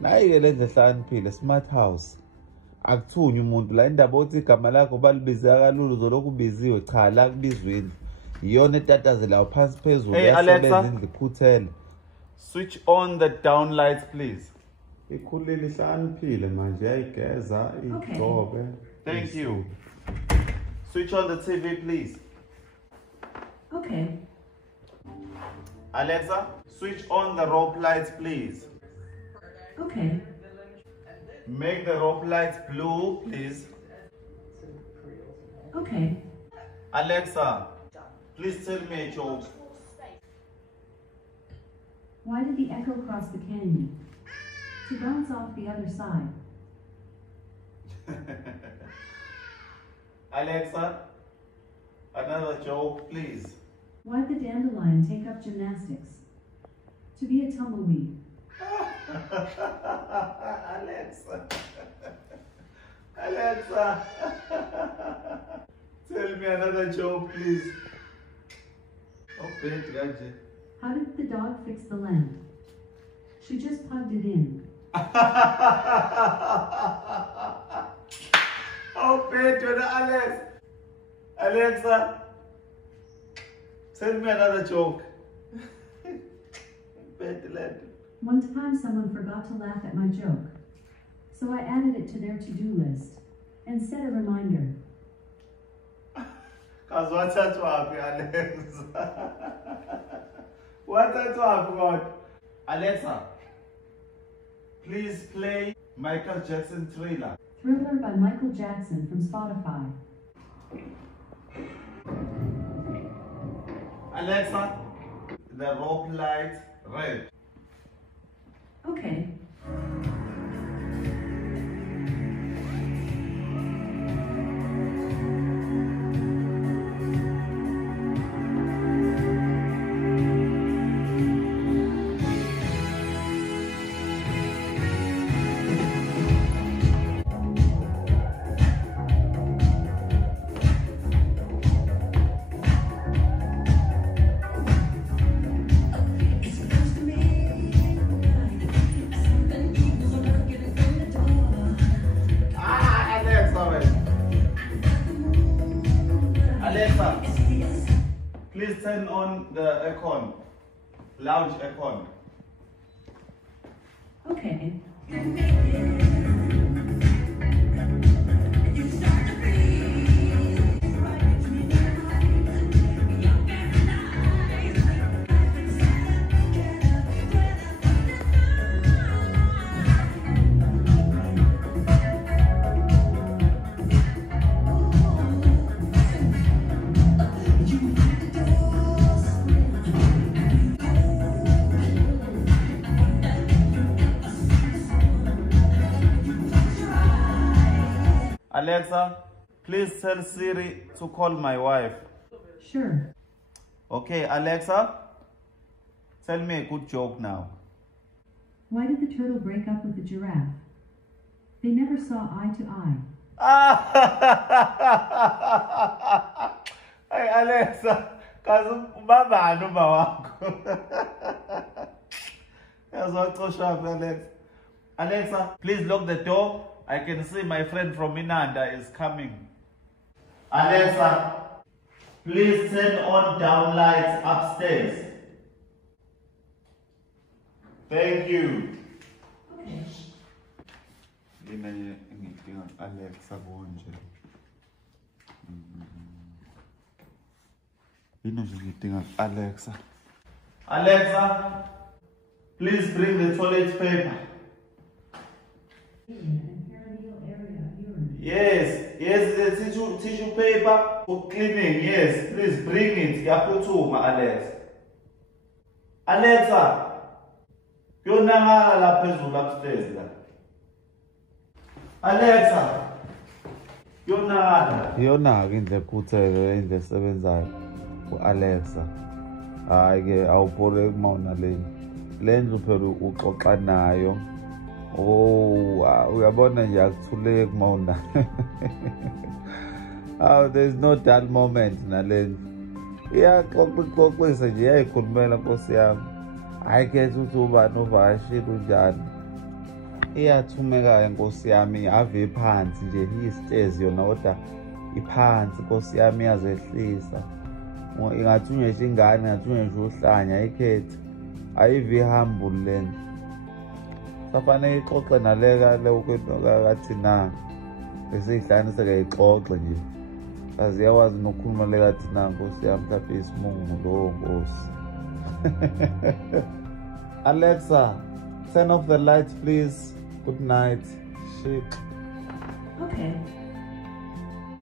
Nayi-ke le ndlu ehlakaniphile, smart house. Akuthunywa umuntu la, indaba othi igama lakho balibize kalulu uzolokhu ubiziwe, cha la kubizwa indlu. Iyona etatazelayo phansi phezulu. Hey Alexa, indlu ikhuthele. switch on the down lights please. Ikhulile ihlakaniphile manje iyayigeza igcobe. Thank you. Switch on the TV please. Okay. Alexa, switch on the rope lights please. Okay. Make the rope lights blue please. Okay. Alexa, please tell me a joke. Why did the echo cross the canyon? To bounce off the other side. Alexa, another joke please. Why did the dandelion take up gymnastics? To be a tumbleweed. Alexa, tell me another joke please. How did the dog fix the lamp? She just plugged it in. Alexa, tell me another joke. One time someone forgot to laugh at my joke, so I added it to their to-do list and set a reminder. Cause what's that Alexa? What's that? Alexa, please play Michael Jackson Thriller. Thriller by Michael Jackson from Spotify. Alexa, the rope light red. Okay. Alexa, please turn on the aircon, lounge aircon. Okay. Alexa, please tell Siri to call my wife. Sure. Okay, Alexa, tell me a good joke now. Why did the turtle break up with the giraffe? They never saw eye to eye. Hey Alexa, kazi babani uma wakho? Yazocosha Alexa. Alexa, please lock the door. I can see my friend from Inanda is coming. Alexa, please turn on down lights upstairs. Thank you. Okay. Alexa bonje. Alexa. Alexa, please bring the toilet paper. Yes, the tissue paper for cleaning. Yes, please bring it. Yaphuthuma, Alexa. Alexa, yonakala la phezulu upstairs la. Alexa, yonakala. Iyona-ke indlu ekhuthele, indlu esebenzayo u-Alexa. Hayi-ke awuphole kumawuna le ndlu phela uxoxa nayo. Oh, uyabona nje akuthuleke kumawuna. There's no dull moment nale ndlu. Iyaxoxisa nje, iyayikhulumela Nkosi yami. Hayi khetha ukuthi ubani uvakashile unjani. Iyathumeka Nkosi yami ave phansi nje iyistairs yona kodwa iphansi Nkosi yami iyazehlisa. Ingathunywe nje ingane ingathunywe nje uhlanya ayikhethi. Ayive humble lento. Safanele ixoxe naleka leyo kwento kaThina. Bese ihlanisa ke ixoxe nje. Kazi yakwazi nokukhuluma leka Thina Nkosi yami mhlawumbe isimungu lo Nkosi. Alexa, turn off the lights please. Good night. Shit. Okay.